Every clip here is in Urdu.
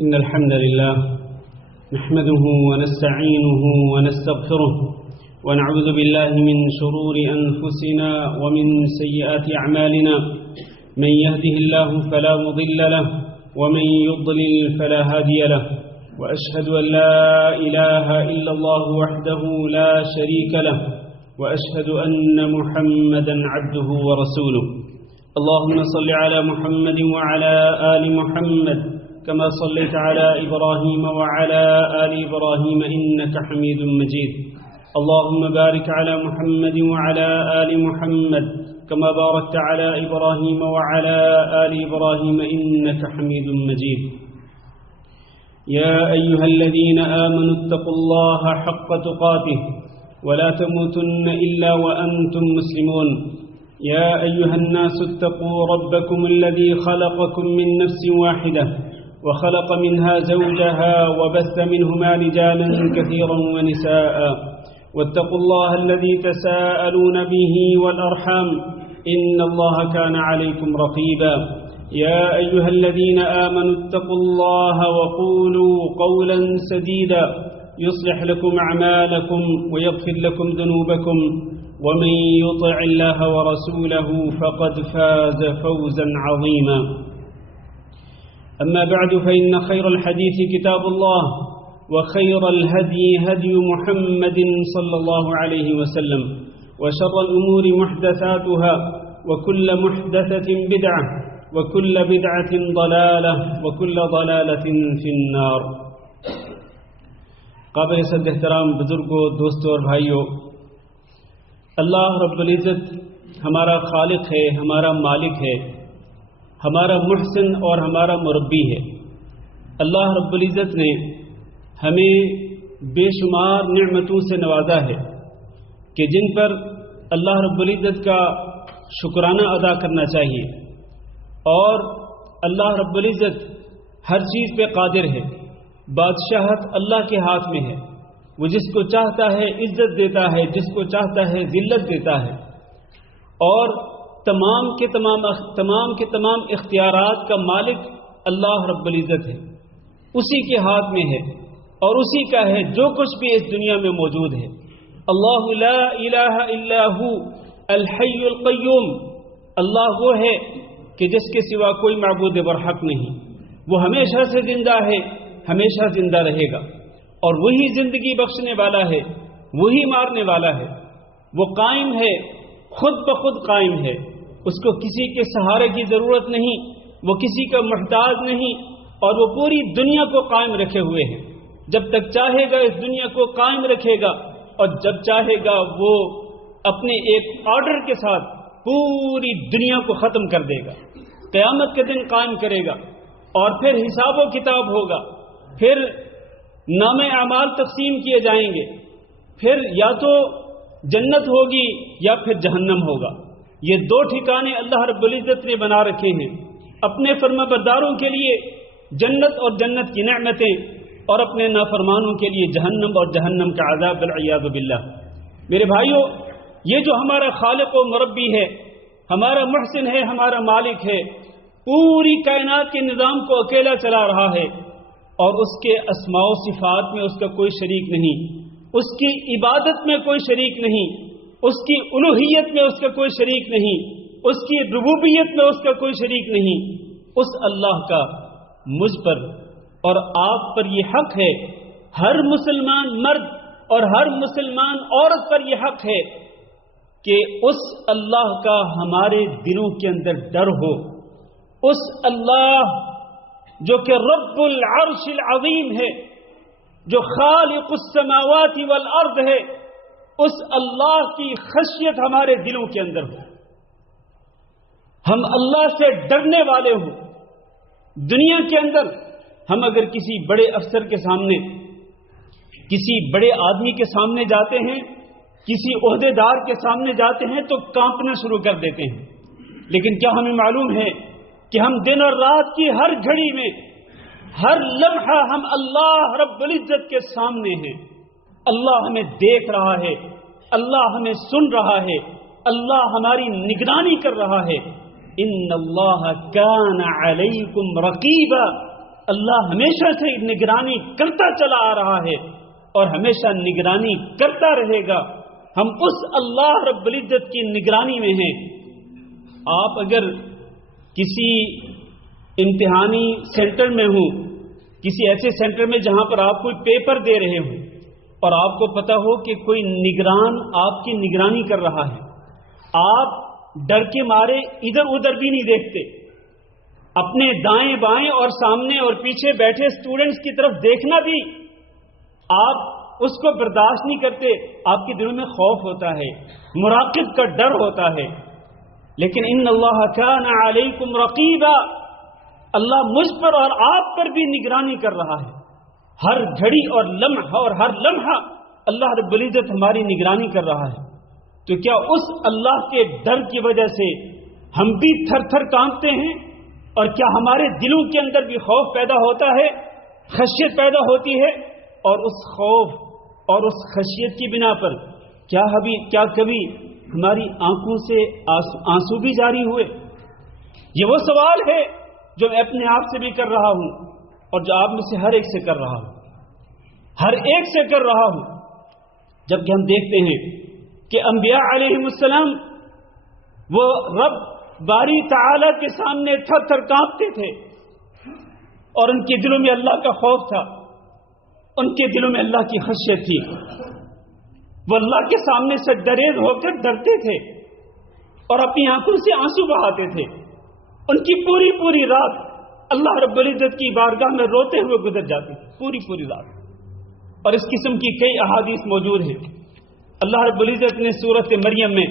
إن الحمد لله نحمده ونستعينه ونستغفره ونعوذ بالله من شرور أنفسنا ومن سيئات أعمالنا من يهده الله فلا مضل له ومن يضلل فلا هادي له وأشهد أن لا إله إلا الله وحده لا شريك له وأشهد أن محمدا عبده ورسوله اللهم صل على محمد وعلى آل محمد كما صليت على إبراهيم وعلى آل إبراهيم إنك حميد مجيد اللهم بارك على محمد وعلى آل محمد كما باركت على إبراهيم وعلى آل إبراهيم إنك حميد مجيد يا أيها الذين آمنوا اتقوا الله حق تقاته ولا تموتن إلا وأنتم مسلمون يا أيها الناس اتقوا ربكم الذي خلقكم من نفس واحدة وخلق منها زوجها وبث منهما رجالا كثيرا ونساء واتقوا الله الذي تساءلون به والأرحام إن الله كان عليكم رقيبا يا أيها الذين آمنوا اتقوا الله وقولوا قولا سديدا يصلح لكم أعمالكم ويغفر لكم ذنوبكم ومن يطع الله ورسوله فقد فاز فوزا عظيما أما بعد فإن خير الحديث كتاب الله وخير الهدي هدي محمد صلى الله عليه وسلم وشر الأمور محدثاتها وكل محدثة بدعة وكل بدعة ضلالة وكل ضلالة في النار قابل صد احترام بزرگوں دوستوں اور بھائیوں، اللہ رب العزت ہمارا خالق ہے، ہمارا مالک ہے، ہمارا محسن اور ہمارا مربی ہے۔ اللہ رب العزت نے ہمیں بے شمار نعمتوں سے نوازا ہے کہ جن پر اللہ رب العزت کا شکرانہ ادا کرنا چاہیے، اور اللہ رب العزت ہر چیز پہ قادر ہے۔ بادشاہت اللہ کے ہاتھ میں ہے، وہ جس کو چاہتا ہے عزت دیتا ہے، جس کو چاہتا ہے ذلت دیتا ہے، اور تمام کے تمام اختیارات کا مالک اللہ رب العزت ہے، اسی کے ہاتھ میں ہے اور اسی کا ہے جو کچھ بھی اس دنیا میں موجود ہے۔ اللہ لا الہ الا ہو الحی القیوم، اللہ وہ ہے کہ جس کے سوا کوئی معبود برحق نہیں، وہ ہمیشہ سے زندہ ہے، ہمیشہ زندہ رہے گا، اور وہی زندگی بخشنے والا ہے، وہی مارنے والا ہے۔ وہ قائم ہے، خود بخود قائم ہے، اس کو کسی کے سہارے کی ضرورت نہیں، وہ کسی کا محتاج نہیں، اور وہ پوری دنیا کو قائم رکھے ہوئے ہیں۔ جب تک چاہے گا اس دنیا کو قائم رکھے گا، اور جب چاہے گا وہ اپنے ایک آرڈر کے ساتھ پوری دنیا کو ختم کر دے گا، قیامت کے دن قائم کرے گا، اور پھر حساب و کتاب ہوگا، پھر نام اعمال تقسیم کیے جائیں گے، پھر یا تو جنت ہوگی یا پھر جہنم ہوگا۔ یہ دو ٹھکانے اللہ رب العزت نے بنا رکھے ہیں اپنے فرما برداروں کے لیے، جنت اور جنت کی نعمتیں، اور اپنے نافرمانوں کے لیے جہنم اور جہنم کا عذاب والعیاذ باللہ۔ میرے بھائیوں، یہ جو ہمارا خالق و مربی ہے، ہمارا محسن ہے، ہمارا مالک ہے، پوری کائنات کے نظام کو اکیلا چلا رہا ہے، اور اس کے اسماء و صفات میں اس کا کوئی شریک نہیں، اس کی عبادت میں کوئی شریک نہیں، اس کی الوہیت میں اس کا کوئی شریک نہیں، اس کی ربوبیت میں اس کا کوئی شریک نہیں۔ اس اللہ کا مجھ پر اور آپ پر یہ حق ہے، ہر مسلمان مرد اور ہر مسلمان عورت پر یہ حق ہے کہ اس اللہ کا ہمارے دلوں کے اندر ڈر ہو۔ اس اللہ جو کہ رب العرش العظیم ہے، جو خالق السماوات والارض ہے، اس اللہ کی خشیت ہمارے دلوں کے اندر ہو، ہم اللہ سے ڈرنے والے ہوں۔ دنیا کے اندر ہم اگر کسی بڑے افسر کے سامنے، کسی بڑے آدمی کے سامنے جاتے ہیں، کسی عہدے دار کے سامنے جاتے ہیں تو کانپنا شروع کر دیتے ہیں، لیکن کیا ہمیں معلوم ہے کہ ہم دن اور رات کی ہر گھڑی میں، ہر لمحہ ہم اللہ رب العزت کے سامنے ہیں؟ اللہ ہمیں دیکھ رہا ہے، اللہ ہمیں سن رہا ہے، اللہ ہماری نگرانی کر رہا ہے۔ ان اللہ کان علیکم رقیبا، اللہ ہمیشہ سے نگرانی کرتا چلا آ رہا ہے اور ہمیشہ نگرانی کرتا رہے گا. ہم اس اللہ رب العزت کی نگرانی میں ہیں. آپ اگر کسی امتحانی سینٹر میں ہوں، کسی ایسے سینٹر میں جہاں پر آپ کوئی پیپر دے رہے ہوں اور آپ کو پتا ہو کہ کوئی نگران آپ کی نگرانی کر رہا ہے، آپ ڈر کے مارے ادھر ادھر بھی نہیں دیکھتے، اپنے دائیں بائیں اور سامنے اور پیچھے بیٹھے اسٹوڈنٹس کی طرف دیکھنا بھی آپ اس کو برداشت نہیں کرتے. آپ کے دلوں میں خوف ہوتا ہے، مراقب کا ڈر ہوتا ہے. لیکن ان اللہ کان علیکم رقیبا، اللہ مجھ پر اور آپ پر بھی نگرانی کر رہا ہے. ہر گھڑی اور لمحہ اور ہر لمحہ اللہ رب العزت ہماری نگرانی کر رہا ہے. تو کیا اس اللہ کے ڈر کی وجہ سے ہم بھی تھر تھر کانپتے ہیں؟ اور کیا ہمارے دلوں کے اندر بھی خوف پیدا ہوتا ہے، خشیت پیدا ہوتی ہے؟ اور اس خوف اور اس خشیت کی بنا پر کیا کبھی ہماری آنکھوں سے آنسو بھی جاری ہوئے؟ یہ وہ سوال ہے جو میں اپنے آپ سے بھی کر رہا ہوں اور جو آپ میں سے ہر ایک سے کر رہا ہوں، ہر ایک سے کر رہا ہوں. جبکہ ہم دیکھتے ہیں کہ انبیاء علیہم السلام وہ رب باری تعالی کے سامنے تھر تھر کانپتے تھے اور ان کے دلوں میں اللہ کا خوف تھا، ان کے دلوں میں اللہ کی خشیت تھی. وہ اللہ کے سامنے سے ڈریز ہو کر ڈرتے تھے اور اپنی آنکھوں سے آنسو بہاتے تھے. ان کی پوری رات اللہ رب العزت کی بارگاہ میں روتے ہوئے گزر جاتی تھی، پوری رات. اور اس قسم کی کئی احادیث موجود ہیں. اللہ رب العزت نے سورۃ مریم میں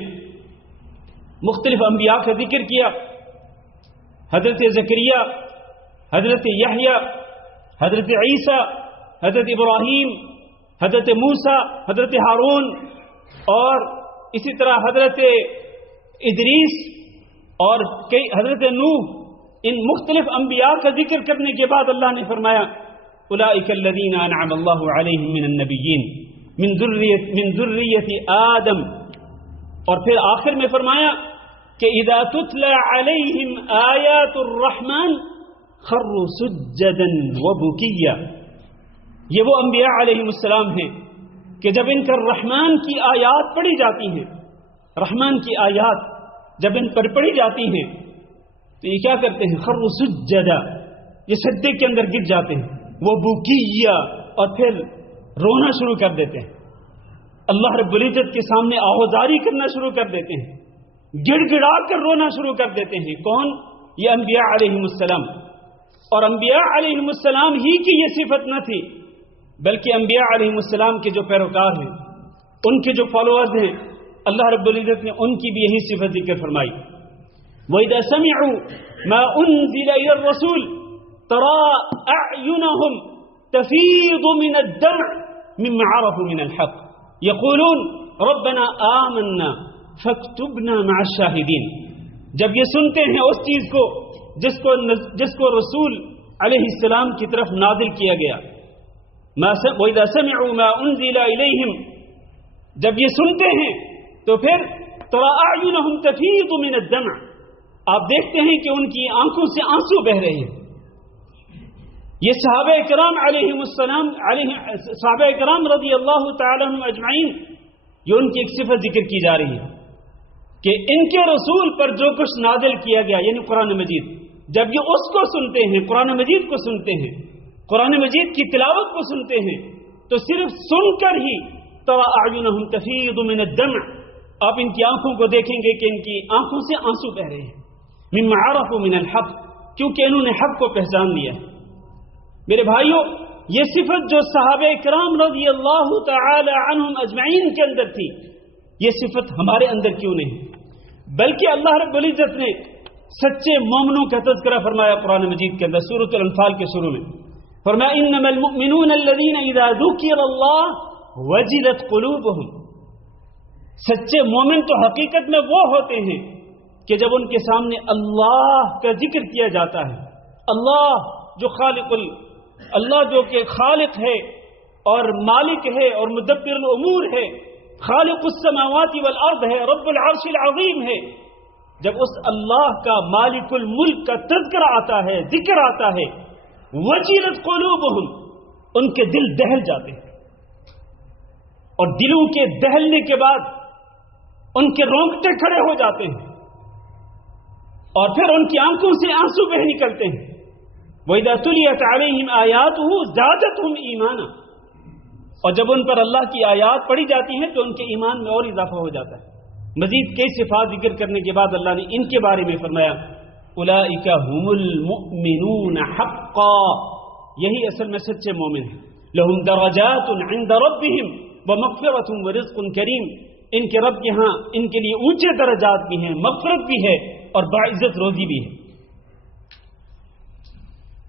مختلف انبیاء کا ذکر کیا. حضرت زکریا، حضرت یحییٰ، حضرت عیسیٰ، حضرت ابراہیم، حضرت موسیٰ، حضرت ہارون اور اسی طرح حضرت ادریس اور کئی حضرت نوح. ان مختلف انبیاء کا ذکر کرنے کے بعد اللہ نے فرمایا اولئک الذین انعم اللہ علیہم من النبیین من ذریۃ آدم. اور پھر آخر میں فرمایا کہ اذا تتلی علیہم آیات الرحمن خروا سجدا وبکیا. یہ وہ انبیاء علیہم السلام ہیں کہ جب ان پر رحمان کی آیات پڑھی جاتی ہیں، رحمان کی آیات جب ان پر پڑھی جاتی ہیں تو یہ کیا کرتے ہیں؟ خروا سجدا، یہ سجدے کے اندر گر جاتے ہیں. وہ بکیا، اور پھر رونا شروع کر دیتے ہیں، اللہ رب العزت کے سامنے آہوازاری کرنا شروع کر دیتے ہیں، گڑ گڑا کر رونا شروع کر دیتے ہیں. کون؟ یہ انبیاء علیہم السلام. اور انبیاء علیہم السلام ہی کی یہ صفت نہ تھی، بلکہ انبیاء علیہم السلام کے جو پیروکار ہیں، ان کے جو فالوورز ہیں، اللہ رب العزت نے ان کی بھی یہی صفت ذکر فرمائی. وَإِذَا سَمِعُوا مَا أُنزِلَ إِلَى الرَّسُولِ تَرَىٰ أَعْيُنَهُمْ تَفِيضُ مِنَ الدَّمْعِ مِمَّا عَرَفُوا مِنَ الْحَقِّ يَقُولُونَ رَبَّنَا آمَنَّا فَاكْتُبْنَا مَعَ الشَّاهِدِينَ. جب یہ سنتے ہیں اس چیز کو جس کو رسول علیہ السلام کی طرف نازل کیا گیا، وَإِذَا سَمِعُوا مَا أُنزِلَ إِلَيْهِمْ، جب یہ سنتے ہیں تو پھر تَرَىٰ أَعْيُنَهُمْ تَفِيضُ مِنَ الدَّمْعِ، آپ دیکھتے ہیں کہ ان کی آنکھوں سے آنسو بہ رہے ہیں. یہ صحابہ کرام علیہم السلام، صحابہ کرام رضی اللہ تعالی عنہم اجمعین، یہ ان کی ایک صفت ذکر کی جا رہی ہے کہ ان کے رسول پر جو کچھ نازل کیا گیا یعنی قرآن مجید، جب یہ اس کو سنتے ہیں، قرآن مجید کو سنتے ہیں، قرآن مجید کی تلاوت کو سنتے ہیں، تو صرف سن کر ہی تَرَىٰ أَعْيُنَهُمْ تَفِيضُ مِنَ الدَّمْعِ، آپ ان کی آنکھوں کو دیکھیں گے کہ ان کی آنکھوں سے آنسو بہ رہے ہیں. مِمَّا عَرَفُوا مِنَ الْحَقِّ، کیونکہ انہوں نے حق کو پہچان لیا. میرے بھائیوں، یہ صفت جو صحابہ کرام رضی اللہ تعالی عنہم اجمعین کے اندر تھی، یہ صفت ہمارے اندر کیوں نہیں؟ بلکہ اللہ رب العزت نے سچے مومنوں کا تذکرہ فرمایا قرآن مجید کے اندر سورۃ الانفال کے شروع میں. فرمایا انما المؤمنون الذين اذا ذكر الله وجلت قلوبهم. سچے مومن تو حقیقت میں وہ ہوتے ہیں کہ جب ان کے سامنے اللہ کا ذکر کیا جاتا ہے، اللہ جو اللہ جو کہ خالق ہے اور مالک ہے اور مدبر الامور ہے، خالق السماوات والارض ہے، رب العرش العظیم ہے، جب اس اللہ کا مالک الملک کا تذکرہ آتا ہے، ذکر آتا ہے، وجلت قلوبہم، ان کے دل دہل جاتے ہیں، اور دلوں کے دہلنے کے بعد ان کے رونگٹے کھڑے ہو جاتے ہیں، اور پھر ان کی آنکھوں سے آنسو بہ نکلتے ہیں۔ وَإِذَا تُلِيَتْ عَلَيْهِمْ آيَاتُهُ زَادَتْهُمْ إِيمَانًا، اور جب ان پر اللہ کی آیات پڑھی جاتی ہیں تو ان کے ایمان میں اور اضافہ ہو جاتا ہے۔ مزید کئی صفات ذکر کرنے کے بعد اللہ نے ان کے بارے میں فرمایا اولئک هم المؤمنون حقا، یہی اصل میں سچے مومن ہیں۔ لہم درجات عند ربهم ومغفرۃ ورزق کریم، ان کے رب کے ہاں ان کے لیے اونچے درجات بھی ہیں، مغفرت بھی ہے اور باعزت روزی بھی ہے۔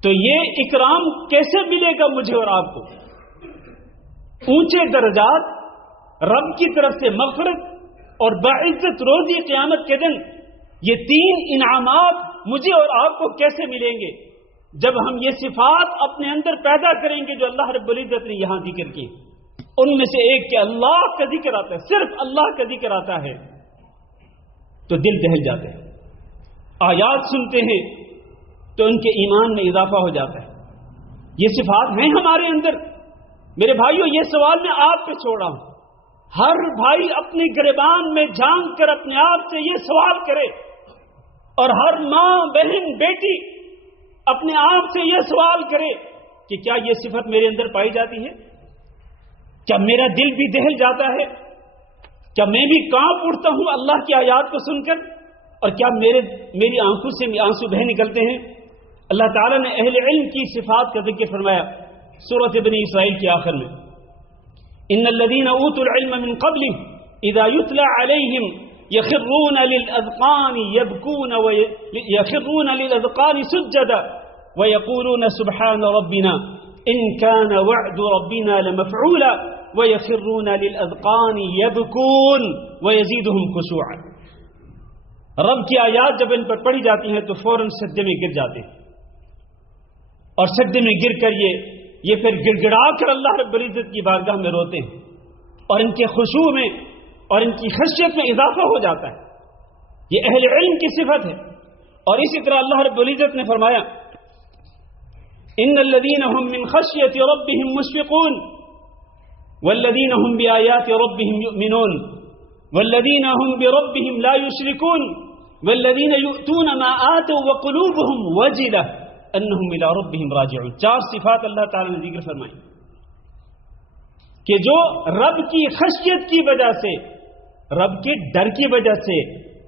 تو یہ اکرام کیسے ملے گا مجھے اور آپ کو؟ اونچے درجات، رب کی طرف سے مغفرت اور باعزت روزی قیامت کے دن، یہ تین انعامات مجھے اور آپ کو کیسے ملیں گے؟ جب ہم یہ صفات اپنے اندر پیدا کریں گے جو اللہ رب العزت نے یہاں ذکر کی۔ ان میں سے ایک کہ اللہ کا ذکر آتا ہے، صرف اللہ کا ذکر آتا ہے تو دل دہل جاتے ہیں، آیات سنتے ہیں تو ان کے ایمان میں اضافہ ہو جاتا ہے۔ یہ صفات ہیں ہمارے اندر۔ میرے بھائیوں، یہ سوال میں آپ پہ چھوڑ رہا ہوں، ہر بھائی اپنے گریبان میں جھانک کر اپنے آپ سے یہ سوال کرے، اور ہر ماں، بہن، بیٹی اپنے آپ سے یہ سوال کرے کہ کیا یہ صفت میرے اندر پائی جاتی ہے؟ کیا میرا دل بھی دہل جاتا ہے؟ کیا میں بھی کانپ اٹھتا ہوں اللہ کی آیات کو سن کر؟ اور کیا میری آنکھوں سے آنسو بہ نکلتے ہیں؟ اللہ تعالیٰ نے اہل علم کی صفات کا ذکر فرمایا سورۃ بنی اسرائیل کے آخر میں، ان الذین اوتوا العلم من قبل اذا یتلی علیہم یخرون للاذقان یبکون یخرون للاذقان سجدا ویقولون سبحان ربنا ان كان وعد ربنا لمفعولا ويخرون للاذقان يبكون ويزيدهم خشوعا۔ رب کی آیات جب ان پر پڑھی جاتی ہیں تو فوراً سجدے میں گر جاتے ہیں، اور سجدے میں گر کر یہ پھر گڑ گڑا کر اللہ رب العزت کی بارگاہ میں روتے ہیں، اور ان کے خشوع میں اور ان کی خشیت میں اضافہ ہو جاتا ہے۔ یہ اہل علم کی صفت ہے۔ اور اسی طرح اللہ رب العزت نے فرمایا ان الذين هم من خشية ربهم مشفقون والذين هم بآيات ربهم يؤمنون والذين هم بربهم لا يشركون والذين يؤتون ما آتوا وقلوبهم وجلة انهم الى ربهم راجعون۔ چار صفات اللہ تعالی نے ذکر فرمائی کہ جو رب کی خشیت کی وجہ سے، رب کے ڈر کی وجہ سے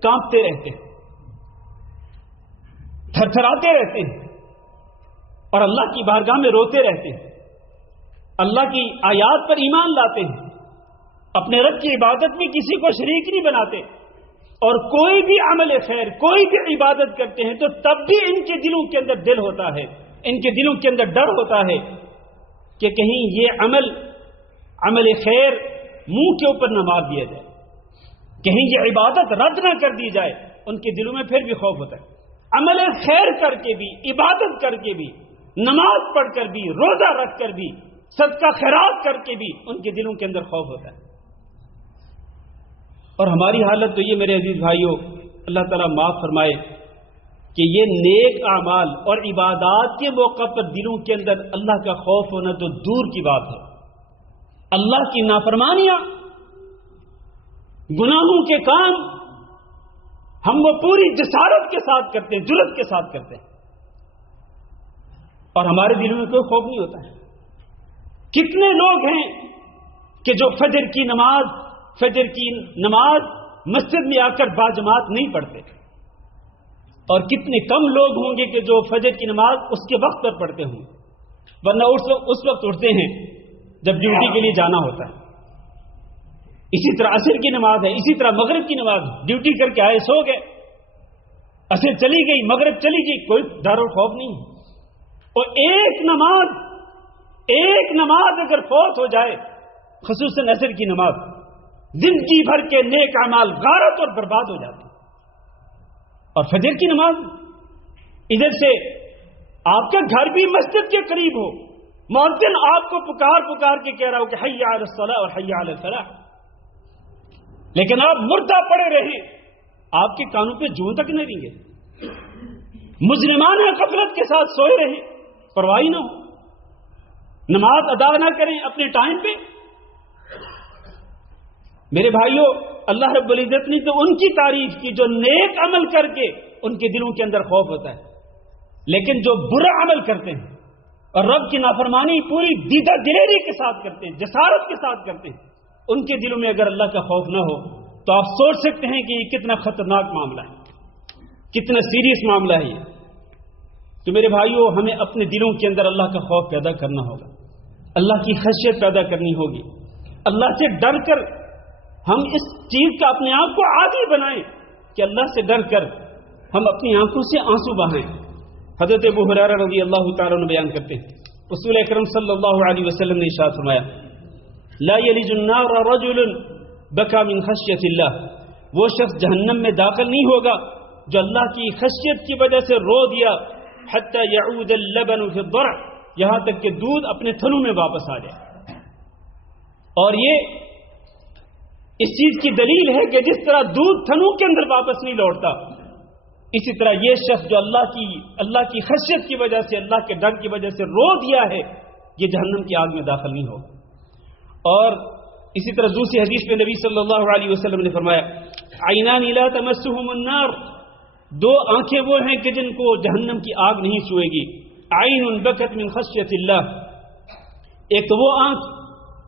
کانپتے رہتے ہیں، تھر تھراتے رہتے ہیں، اور اللہ کی بارگاہ میں روتے رہتے ہیں، اللہ کی آیات پر ایمان لاتے ہیں، اپنے رب کی عبادت میں کسی کو شریک نہیں بناتے، اور کوئی بھی عمل خیر، کوئی بھی عبادت کرتے ہیں تو تب بھی ان کے دلوں کے اندر دل ہوتا ہے، ان کے دلوں کے اندر ڈر ہوتا ہے کہ کہیں یہ عمل خیر منہ کے اوپر نہ مار دیا جائے، کہیں یہ عبادت رد نہ کر دی جائے۔ ان کے دلوں میں پھر بھی خوف ہوتا ہے، عمل خیر کر کے بھی، عبادت کر کے بھی، نماز پڑھ کر بھی، روزہ رکھ کر بھی، صدقہ خیرات کر کے بھی ان کے دلوں کے اندر خوف ہوتا ہے۔ اور ہماری حالت تو یہ میرے عزیز بھائیوں، اللہ تعالیٰ معاف فرمائے کہ یہ نیک اعمال اور عبادات کے موقع پر دلوں کے اندر اللہ کا خوف ہونا تو دور کی بات ہے۔ اللہ کی نافرمانیاں، گناہوں کے کام ہم وہ پوری جسارت کے ساتھ کرتے ہیں، جرأت کے ساتھ کرتے ہیں، اور ہمارے دلوں میں کوئی خوف نہیں ہوتا ہے۔ کتنے لوگ ہیں کہ جو فجر کی نماز مسجد میں آ کر باجماعت نہیں پڑھتے، اور کتنے کم لوگ ہوں گے کہ جو فجر کی نماز اس کے وقت پر پڑھتے ہوں، ورنہ اس وقت اٹھتے ہیں جب ڈیوٹی کے لیے جانا ہوتا ہے۔ اسی طرح عصر کی نماز ہے، اسی طرح مغرب کی نماز، ڈیوٹی کر کے آئے، سو گئے، عصر چلی گئی، مغرب چلی گئی، کوئی ڈر اور خوف نہیں ہے۔ اور ایک نماز اگر فوت ہو جائے، خصوصاً عصر کی نماز، زندگی بھر کے نیک اعمال غارت اور برباد ہو جاتے ہیں۔ اور فجر کی نماز، ادھر سے آپ کا گھر بھی مسجد کے قریب ہو، مؤذن آپ کو پکار کے کہہ رہا ہو کہ حی علی الصلاۃ اور حی علی الفلاح، لیکن آپ مردہ پڑے رہیں، آپ کے کانوں پہ جوں تک نہیں رہیں گے، مجرمانہ غفلت کے ساتھ سوئے رہیں، پرواہ نہ ہو, نماز ادا نہ کریں اپنے ٹائم پہ. میرے بھائیوں, اللہ رب العزت نے تو ان کی تعریف کی جو نیک عمل کر کے ان کے دلوں کے اندر خوف ہوتا ہے, لیکن جو برا عمل کرتے ہیں اور رب کی نافرمانی پوری دیدہ دلیری کے ساتھ کرتے ہیں, جسارت کے ساتھ کرتے ہیں, ان کے دلوں میں اگر اللہ کا خوف نہ ہو تو آپ سوچ سکتے ہیں کہ یہ کتنا خطرناک معاملہ ہے, کتنا سیریس معاملہ ہے یہ. تو میرے بھائیوں, ہمیں اپنے دلوں کے اندر اللہ کا خوف پیدا کرنا ہوگا, اللہ کی خشیت پیدا کرنی ہوگی, اللہ سے ڈر کر ہم اس چیز کا اپنے آپ کو عادی بنائیں کہ اللہ سے ڈر کر ہم اپنی آنکھوں سے آنسو بہائیں. حضرت ابو ہریرہ رضی اللہ تعالیٰ عنہ بیان کرتے ہیں, رسول اکرم صلی اللہ علیہ وسلم نے ارشاد فرمایا, لا یلج النار رجل بکا من خشیت اللہ, وہ شخص جہنم میں داخل نہیں ہوگا جو اللہ کی خشیت کی وجہ سے رو دیا, حتی یعود اللبن فی الضرع, یہاں تک کہ دودھ اپنے تھنوں میں واپس آ جائے. اور یہ اس چیز کی دلیل ہے کہ جس طرح دودھ تھنوں کے اندر واپس نہیں لوٹتا, اسی طرح یہ شخص جو اللہ کی خشیت کی وجہ سے, اللہ کے ڈر کی وجہ سے رو دیا ہے, یہ جہنم کی آگ میں داخل نہیں ہوگا. اور اسی طرح دوسری حدیث میں نبی صلی اللہ علیہ وسلم نے فرمایا, عینان لا تمسہم النار, دو آنکھیں وہ ہیں کہ جن کو جہنم کی آگ نہیں چھوئے گی. عین بکت من خشیت اللہ, ایک تو وہ آنکھ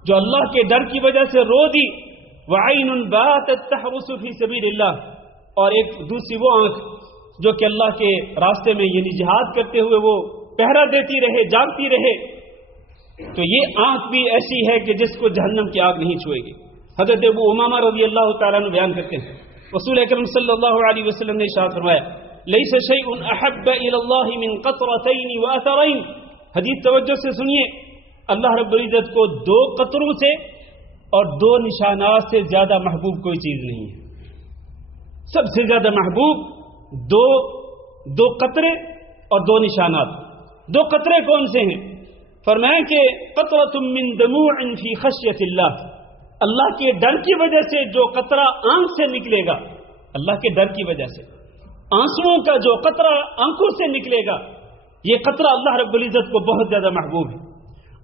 جو اللہ کے ڈر کی وجہ سے رو دی, وعین باتت تحرس فی سبیل اللہ, اور ایک دوسری وہ آنکھ جو کہ اللہ کے راستے میں یعنی جہاد کرتے ہوئے وہ پہرا دیتی رہے, جاگتی رہے. تو یہ آنکھ بھی ایسی ہے کہ جس کو جہنم کی آگ نہیں چھوئے گی. حضرت ابو امامہ رضی اللہ تعالیٰ عنہ بیان کرتے ہیں, رسول اکرم صلی اللہ علیہ وسلم نے ارشاد فرمایا, لیس شیء احب الی اللہ من قطرتین واثرین. حدیث توجہ سے سنیے, اللہ رب العزت کو دو قطروں سے اور دو نشانات سے زیادہ محبوب کوئی چیز نہیں ہے. سب سے زیادہ محبوب دو قطرے اور دو نشانات. دو قطرے کون سے ہیں؟ فرمایا کہ قطرۃ من دموع فی خشیت اللہ, اللہ کے ڈر کی وجہ سے جو قطرہ آنکھ سے نکلے گا, اللہ کے ڈر کی وجہ سے آنسوؤں کا جو قطرہ آنکھوں سے نکلے گا, یہ قطرہ اللہ رب العزت کو بہت زیادہ محبوب ہے.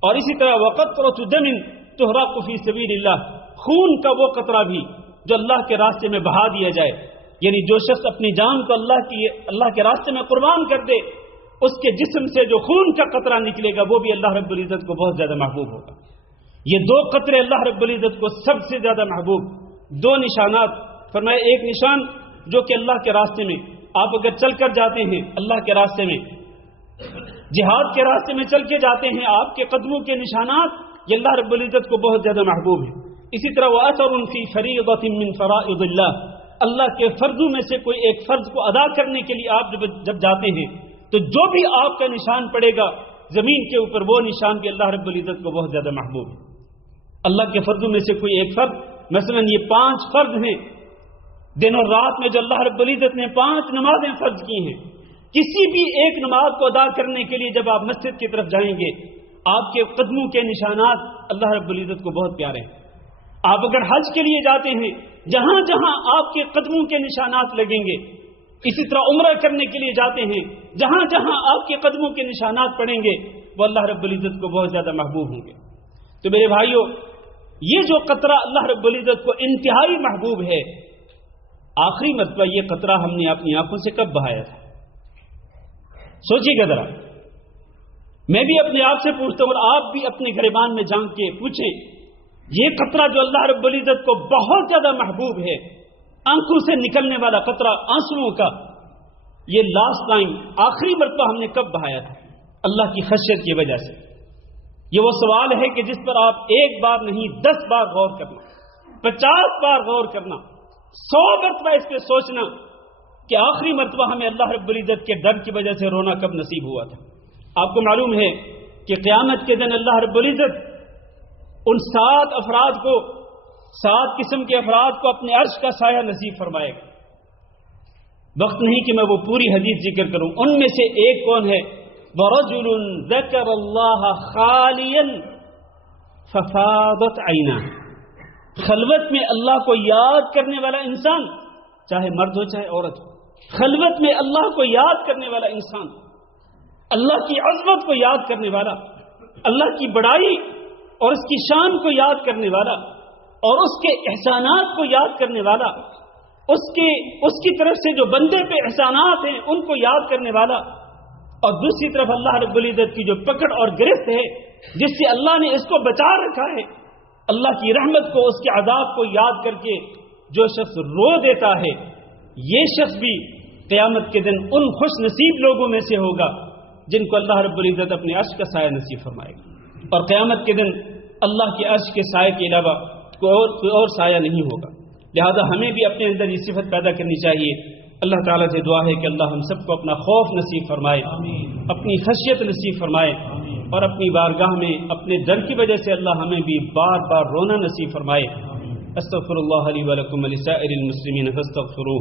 اور اسی طرح وقطرۃ دم تحرق فی سبیل اللہ, خون کا وہ قطرہ بھی جو اللہ کے راستے میں بہا دیا جائے, یعنی جو شخص اپنی جان کو اللہ کے راستے میں قربان کر دے, اس کے جسم سے جو خون کا قطرہ نکلے گا وہ بھی اللہ رب العزت کو بہت زیادہ محبوب ہوگا. یہ دو قطرے اللہ رب العزت کو سب سے زیادہ محبوب. دو نشانات فرمایا, ایک نشان جو کہ اللہ کے راستے میں آپ اگر چل کر جاتے ہیں, اللہ کے راستے میں جہاد کے راستے میں چل کے جاتے ہیں, آپ کے قدموں کے نشانات یہ اللہ رب العزت کو بہت زیادہ محبوب ہے. اسی طرح وَأَثَرٌ فِي فَرِيضَةٍ مِّن فَرَائِضِ اللَّهِ, اللہ کے فرضوں میں سے کوئی ایک فرض کو ادا کرنے کے لیے آپ جب جاتے ہیں تو جو بھی آپ کا نشان پڑے گا زمین کے اوپر, وہ نشان بھی اللہ رب العزت کو بہت زیادہ محبوب ہے. اللہ کے فرضوں میں سے کوئی ایک فرض, مثلا یہ 5 فرض ہیں دن اور رات میں جو اللہ رب العزت نے 5 نمازیں فرض کی ہیں, کسی بھی ایک نماز کو ادا کرنے کے لیے جب آپ مسجد کی طرف جائیں گے, آپ کے قدموں کے نشانات اللہ رب العزت کو بہت پیارے ہیں. آپ اگر حج کے لیے جاتے ہیں, جہاں جہاں آپ کے قدموں کے نشانات لگیں گے, اسی طرح عمرہ کرنے کے لیے جاتے ہیں, جہاں جہاں آپ کے قدموں کے نشانات پڑیں گے وہ اللہ رب العزت کو بہت زیادہ محبوب ہوں گے. تو میرے بھائیوں, یہ جو قطرہ اللہ رب العزت کو انتہائی محبوب ہے, آخری مرتبہ یہ قطرہ ہم نے اپنی آنکھوں سے کب بہایا تھا؟ سوچیے گا ذرا. میں بھی اپنے آپ سے پوچھتا ہوں اور آپ بھی اپنے گریبان میں جھانک کے پوچھیں, یہ قطرہ جو اللہ رب العزت کو بہت زیادہ محبوب ہے, آنکھوں سے نکلنے والا قطرہ آنسوؤں کا, یہ لاسٹ ٹائم آخری مرتبہ ہم نے کب بہایا تھا اللہ کی خشیت کی وجہ سے؟ یہ وہ سوال ہے کہ جس پر آپ ایک بار نہیں 10 بار غور کرنا, 50 بار غور کرنا, 100 مرتبہ اس پہ سوچنا کہ آخری مرتبہ ہمیں اللہ رب العزت کے ڈر کی وجہ سے رونا کب نصیب ہوا تھا. آپ کو معلوم ہے کہ قیامت کے دن اللہ رب العزت ان 7 افراد کو, 7 قسم کے افراد کو اپنے عرش کا سایہ نصیب فرمائے گا. وقت نہیں کہ میں وہ پوری حدیث ذکر کروں. ان میں سے ایک کون ہے؟ وَرَجُلٌ ذَكَرَ اللَّهَ خَالِيًا فَفَاضَتْ عَيْنَاهُ, خلوت میں اللہ کو یاد کرنے والا انسان, چاہے مرد ہو چاہے عورت ہو, خلوت میں اللہ کو یاد کرنے والا انسان, اللہ کی عظمت کو یاد کرنے والا، اللہ کی بڑائی اور اس کی شان کو یاد کرنے والا اور اس کے احسانات کو یاد کرنے والا، اس کی طرف سے جو بندے پہ احسانات ہیں ان کو یاد کرنے والا، اور دوسری طرف اللہ رب العزت کی جو پکڑ اور گرفت ہے جس سے اللہ نے اس کو بچا رکھا ہے، اللہ کی رحمت کو، اس کے عذاب کو یاد کر کے جو شخص رو دیتا ہے، یہ شخص بھی قیامت کے دن ان خوش نصیب لوگوں میں سے ہوگا جن کو اللہ رب العزت اپنے عرش کا سایہ نصیب فرمائے گا، اور قیامت کے دن اللہ کے عرش کے سائے کے علاوہ کوئی اور سایہ نہیں ہوگا۔ لہذا ہمیں بھی اپنے اندر یہ صفت پیدا کرنی چاہیے۔ اللہ تعالیٰ سے دعا ہے کہ اللہ ہم سب کو اپنا خوف نصیب فرمائے، اپنی خشیت نصیب فرمائے، اور اپنی بارگاہ میں اپنے ڈر کی وجہ سے اللہ ہمیں بھی بار بار رونا نصیب فرمائے۔ استغفر اللہ لی ولکم ولسائر المسلمین فاستغفروہ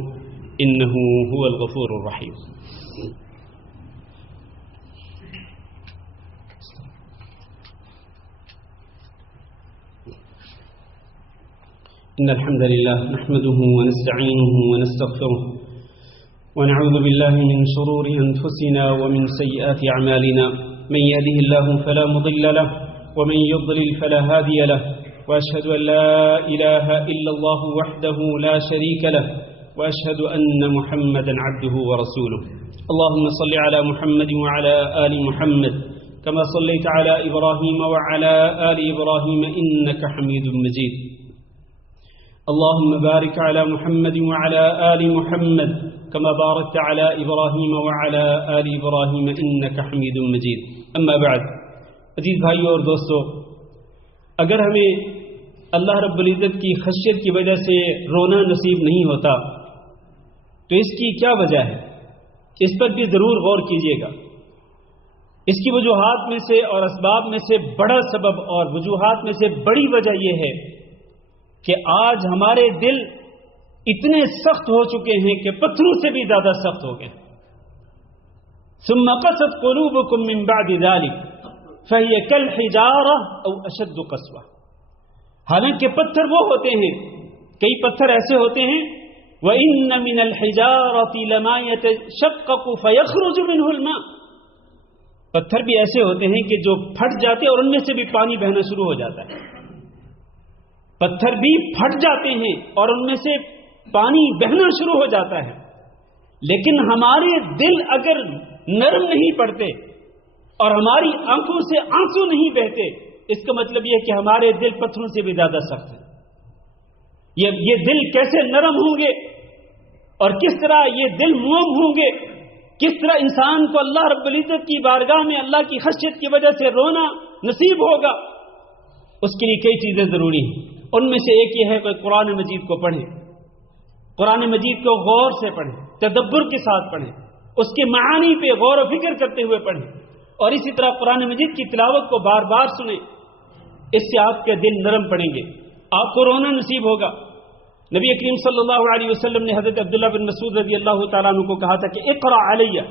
انہ هو الغفور الرحیم۔ إن الحمد لله نحمده ونستعينه ونستغفره ونعوذ بالله من شرور أنفسنا ومن سيئات أعمالنا، من يهده الله فلا مضل له ومن يضلل فلا هادي له، وأشهد أن لا إله إلا الله وحده لا شريك له، وأشهد أن محمدا عبده ورسوله۔ اللهم صل على محمد وعلى آل محمد كما صليت على إبراهيم وعلى آل إبراهيم إنك حميد مجيد۔ اللهم بارك على محمد وعلى آل محمد كما باركت على إبراهيم وعلى آل إبراهيم إنك حميد مجيد۔ اما بعد، عزیز بھائیوں اور دوستو، اگر ہمیں اللہ رب العزت کی خشیت کی وجہ سے رونا نصیب نہیں ہوتا تو اس کی کیا وجہ ہے؟ اس پر بھی ضرور غور کیجیے گا۔ اس کی وجوہات میں سے اور اسباب میں سے بڑا سبب اور وجوہات میں سے بڑی وجہ یہ ہے کہ آج ہمارے دل اتنے سخت ہو چکے ہیں کہ پتھروں سے بھی زیادہ سخت ہو گئے۔ ثم قست قلوبكم من بعد ذلك فهي كالحجارة او اشد قسوة۔ حالانکہ پتھر وہ ہوتے ہیں، کئی پتھر ایسے ہوتے ہیں وَإِنَّ مِنَ الْحِجَارَةِ لَمَا يَتَشَقَّقُ فَيَخْرُجُ مِنْهُ الْمَاءُ۔ پتھر بھی ایسے ہوتے ہیں کہ جو پھٹ جاتے اور ان میں سے بھی پانی بہنا شروع ہو جاتا ہے۔ پتھر بھی پھٹ جاتے ہیں اور ان میں سے پانی بہنا شروع ہو جاتا ہے، لیکن ہمارے دل اگر نرم نہیں پڑتے اور ہماری آنکھوں سے آنسو نہیں بہتے، اس کا مطلب یہ کہ ہمارے دل پتھروں سے بھی زیادہ سخت ہیں۔ یہ دل کیسے نرم ہوں گے اور کس طرح یہ دل موم ہوں گے، کس طرح انسان کو اللہ رب العزت کی بارگاہ میں اللہ کی خشیت کی وجہ سے رونا نصیب ہوگا، اس کے لیے کئی چیزیں ضروری ہیں۔ ان میں سے ایک یہ ہے کہ قرآن مجید کو پڑھیں، قرآن مجید کو غور سے پڑھیں، تدبر کے ساتھ پڑھیں، اس کے معانی پہ غور و فکر کرتے ہوئے پڑھیں، اور اسی طرح قرآن مجید کی تلاوت کو بار بار سنیں۔ اس سے آپ کے دل نرم پڑیں گے، آپ کو رونا نصیب ہوگا۔ نبی کریم صلی اللہ علیہ وسلم نے حضرت عبداللہ بن مسعود رضی اللہ تعالیٰ عنہ کو کہا تھا کہ اقرأ علیہ،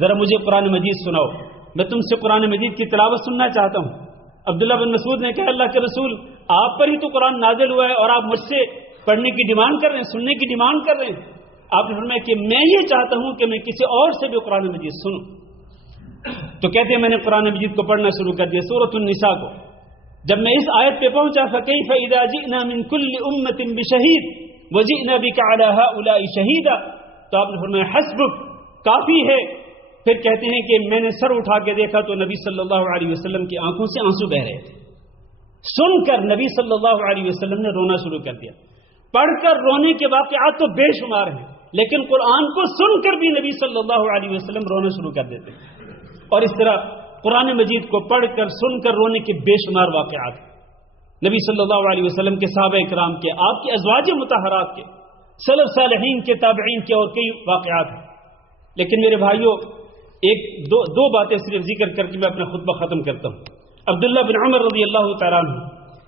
ذرا مجھے قرآن مجید سناؤ، میں تم سے قرآن مجید کی تلاوت سننا چاہتا ہوں۔ عبداللہ بن مسعود نے کہا اللہ کے رسول، آپ پر ہی تو قرآن نازل ہوا ہے اور آپ مجھ سے پڑھنے کی ڈیمانڈ کر رہے ہیں، سننے کی ڈیمانڈ کر رہے ہیں۔ آپ نے فرمایا کہ میں یہ چاہتا ہوں کہ میں کسی اور سے بھی قرآن مجید سنوں۔ تو کہتے ہیں میں نے قرآن مجید کو پڑھنا شروع کر دیا، سورۃ النساء کو۔ جب میں اس آیت پہ پہنچا فَكَيْفَ إِذَا جِئْنَا مِن كُلِّ أُمَّةٍ بِشَهِيدٍ وَجِئْنَا بِكَ عَلَى هَؤُلَاءِ شَهِيدًا، تو آپ نے فرمایا حسبک، کافی ہے۔ پھر کہتے ہیں کہ میں نے سر اٹھا کے دیکھا تو نبی صلی اللہ علیہ وسلم کی آنکھوں سے آنسو بہ رہے تھے۔ سن کر نبی صلی اللہ علیہ وسلم نے رونا شروع کر دیا۔ پڑھ کر رونے کے واقعات تو بے شمار ہیں، لیکن قرآن کو سن کر بھی نبی صلی اللہ علیہ وسلم رونا شروع کر دیتے ہیں۔ اور اس طرح قرآن مجید کو پڑھ کر سن کر رونے کے بے شمار واقعات نبی صلی اللہ علیہ وسلم کے صحابہ کرام کے، آپ کے ازواج مطہرات کے، سلف صالحین کے، تابعین کے اور کئی واقعات ہیں۔ لیکن میرے بھائیوں، دو باتیں صرف ذکر کر کے میں اپنا خطبہ ختم کرتا ہوں۔ عبداللہ بن عمر رضی اللہ تعالیٰ عنہ،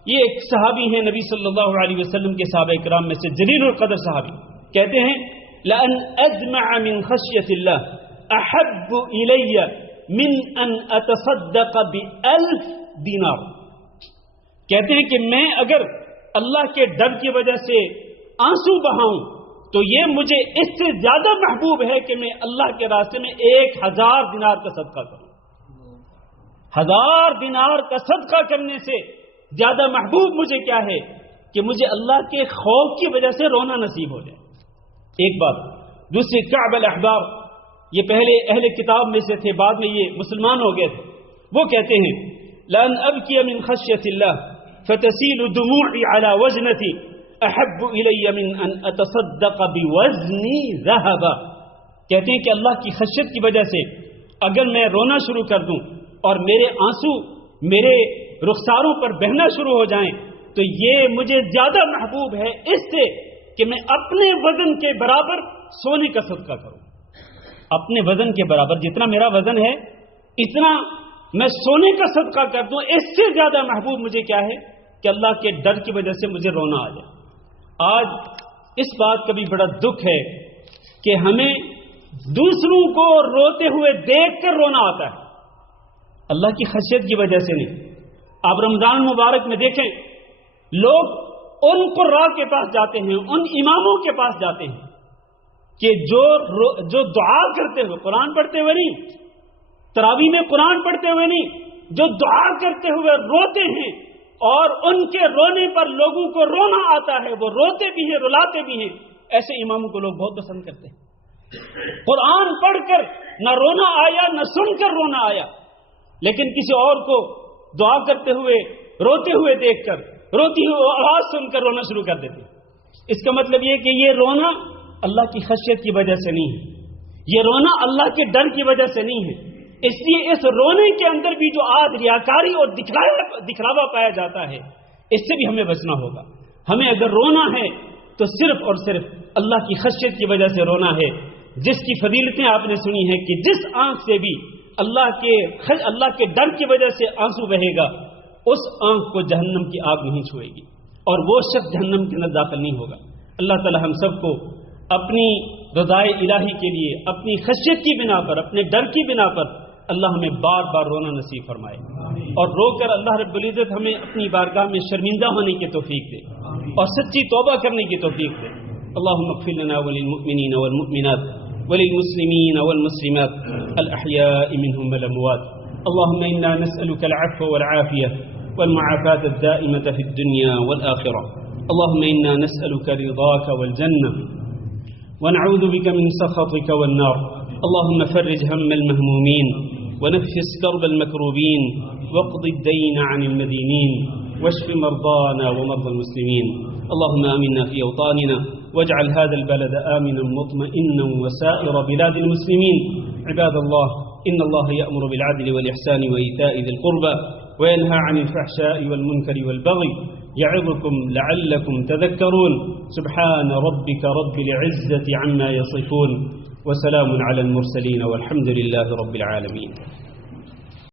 یہ ایک صحابی ہیں نبی صلی اللہ علیہ وسلم کے صحابہ کرام میں سے جلیل القدر صحابی، کہتے ہیں لَأَنْ أَدْمَعَ مِنْ خَشْيَةِ اللَّهِ أَحَبُّ إِلَيَّ مِنْ أَنْ أَتَصَدَّقَ بِأَلْفِ دینار۔ کہتے ہیں کہ میں اگر اللہ کے ڈر کی وجہ سے آنسو بہاؤں تو یہ مجھے اس سے زیادہ محبوب ہے کہ میں اللہ کے راستے میں 1000 دینار کا صدقہ کروں۔ 1000 دینار کا صدقہ کرنے سے زیادہ محبوب مجھے کیا ہے کہ مجھے اللہ کے خوف کی وجہ سے رونا نصیب ہو جائے۔ ایک بات۔ دوسری، کعب الاحبار، یہ پہلے اہل کتاب میں سے تھے، بعد میں یہ مسلمان ہو گئے تھے، وہ کہتے ہیں لَأَنْ أَبْكِيَ مِنْ خَشْيَةِ اللَّهِ فَتَسِيلُ دُمُوعِي عَلَى وَجْنَتِي أَحَبُّ إِلَيَّ مِنْ أَنْ أَتَصَدَّقَ بِوَزْنِي ذَهَبًا۔ کہتے ہیں کہ اللہ کی خشیت کی وجہ سے اگر میں رونا شروع کر دوں اور میرے آنسو میرے رخساروں پر بہنا شروع ہو جائیں تو یہ مجھے زیادہ محبوب ہے اس سے کہ میں اپنے وزن کے برابر سونے کا صدقہ کروں۔ اپنے وزن کے برابر جتنا میرا وزن ہے اتنا میں سونے کا صدقہ کر دوں، اس سے زیادہ محبوب مجھے کیا ہے کہ اللہ کے ڈر کی وجہ سے مجھے رونا آ جائے۔ آج اس بات کا بھی بڑا دکھ ہے کہ ہمیں دوسروں کو روتے ہوئے دیکھ کر رونا آتا ہے، اللہ کی خشیت کی وجہ سے نہیں۔ آپ رمضان مبارک میں دیکھیں، لوگ ان قراء کے پاس جاتے ہیں، ان اماموں کے پاس جاتے ہیں کہ جو دعا کرتے ہوئے، قرآن پڑھتے ہوئے نہیں، تراویح میں قرآن پڑھتے ہوئے نہیں، جو دعا کرتے ہوئے روتے ہیں اور ان کے رونے پر لوگوں کو رونا آتا ہے، وہ روتے بھی ہیں رلاتے بھی ہیں، ایسے اماموں کو لوگ بہت پسند کرتے ہیں۔ قرآن پڑھ کر نہ رونا آیا نہ سن کر رونا آیا، لیکن کسی اور کو دعا کرتے ہوئے روتے ہوئے دیکھ کر، روتی ہوئی آواز سن کر رونا شروع کر دیتے ہیں۔ اس کا مطلب یہ کہ یہ رونا اللہ کی خشیت کی وجہ سے نہیں ہے، یہ رونا اللہ کے ڈر کی وجہ سے نہیں ہے۔ اس لیے اس رونے کے اندر بھی جو آج ریاکاری اور دکھلاوا پایا جاتا ہے، اس سے بھی ہمیں بچنا ہوگا۔ ہمیں اگر رونا ہے تو صرف اور صرف اللہ کی خشیت کی وجہ سے رونا ہے، جس کی فضیلتیں آپ نے سنی ہیں کہ جس آنکھ سے بھی اللہ کے ڈر کی وجہ سے آنسو بہے گا، اس آنکھ کو جہنم کی آگ نہیں چھوئے گی اور وہ شخص جہنم کے اندر داخل نہیں ہوگا۔ اللہ تعالی ہم سب کو اپنی رضائے الہی کے لیے، اپنی خشیت کی بنا پر، اپنے ڈر کی بنا پر اللہ ہمیں بار بار رونا نصیب فرمائے اور رو کر اللہ رب العزت ہمیں اپنی بارگاہ میں شرمندہ ہونے کی توفیق دے اور سچی توبہ کرنے کی توفیق دے۔ اللهم اغفر لنا وللمؤمنين والمؤمنات وللمسلمين والمسلمات الأحياء منهم والأموات. اللهم إنا نسألك العفو والعافية والمعافاة الدائمة في الدنيا والآخرة. اللهم إنا نسألك رضاك والجنة ونعوذ بك من سخطك والنار. اللهم فرج هم المهمومين ونفس كرب المكروبين واقض الدين عن المدينين واشف مرضانا ومرضى المسلمين. اللهم آمنا في أوطاننا واجعل هذا البلد آمنا مطمئنا وسائر بلاد المسلمين. عباد الله، إن الله يأمر بالعدل والإحسان وإيتاء ذي القربى وينهى عن الفحشاء والمنكر والبغي يعظكم لعلكم تذكرون. سبحان ربك رب العزة عما يصفون وسلام على المرسلين والحمد لله رب العالمين.